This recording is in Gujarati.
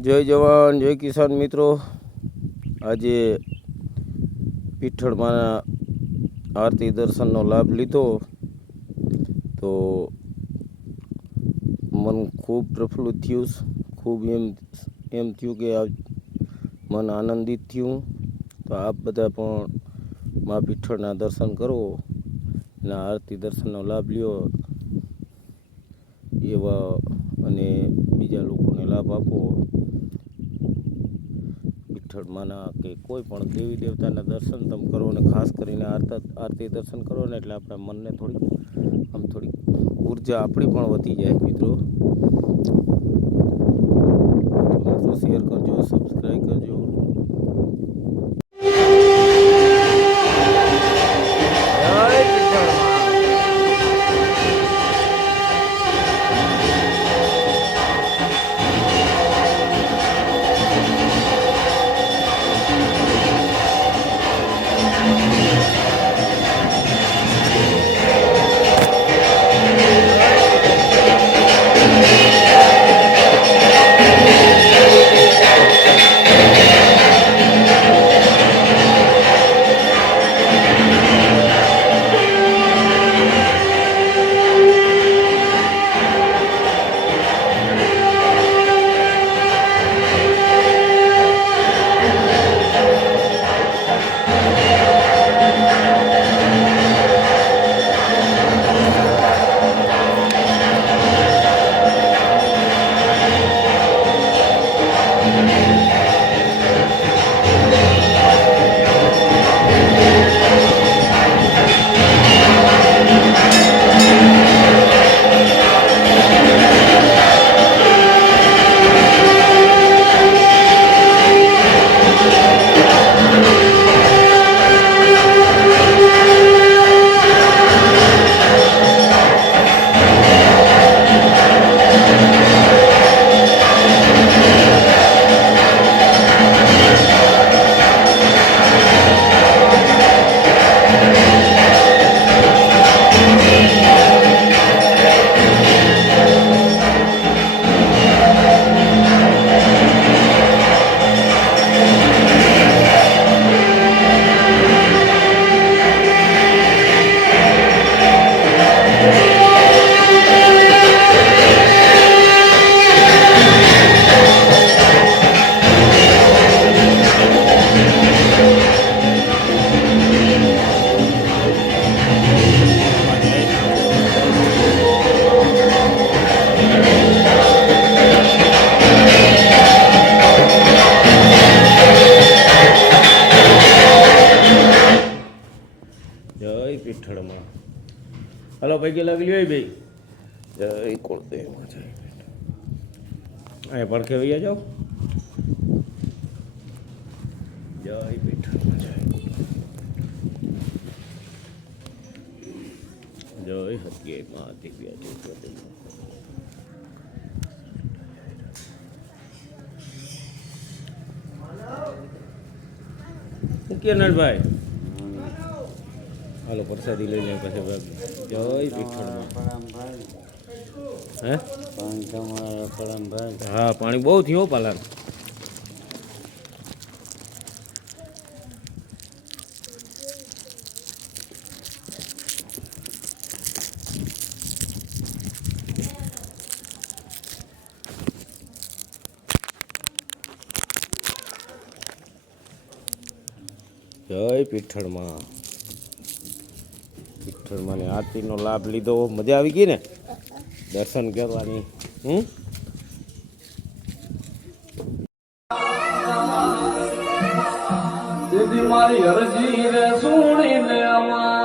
જય જવાન, જય કિસાન મિત્રો. આજે પીઠળમાં આરતી દર્શનનો લાભ લીધો. તો મન ખૂબ પ્રફુલ્લિત થયું ખૂબ એમ એમ થયું કે આ મન આનંદિત થયું. તો આપ બધા પણ મા પીઠળના દર્શન કરો. અને આરતી દર્શનનો લાભ લ્યો. એવા અને બીજા લોકોને લાભ આપો વિઠ્ઠળમાંના કે કોઈ પણ દેવી દેવતાના દર્શન તમે કરો અને ખાસ કરીને આરતા આરતી દર્શન કરો ને એટલે આપણા મનને થોડીક આમ થોડીક ઊર્જા આપણી પણ વધી જાય મિત્રો. શેર કરજો સબસ્ક્રાઈબ કરજો. જય પીઠળમાં. હલો પૈકી લાગી લ્યો ભાઈ? જય કુળદેવમાં જય અહીંયા પડખે વૈયા જાઓ. જય પીઠળમાં જય જય હત્યે મા જય દિવ્ય કે નળભાઈ હાલો પ્રસાદી જાય પછી જય પીઠળમાં. હે? પાણી બહુ થયું હો જય પીઠળમાં. પીઠળમાં ને આરતીનો લાભ લીધો. મજા આવી ગઈ ને? દર્શન કરવાની. હમ? મારી અરજી રે સુણીને આમાં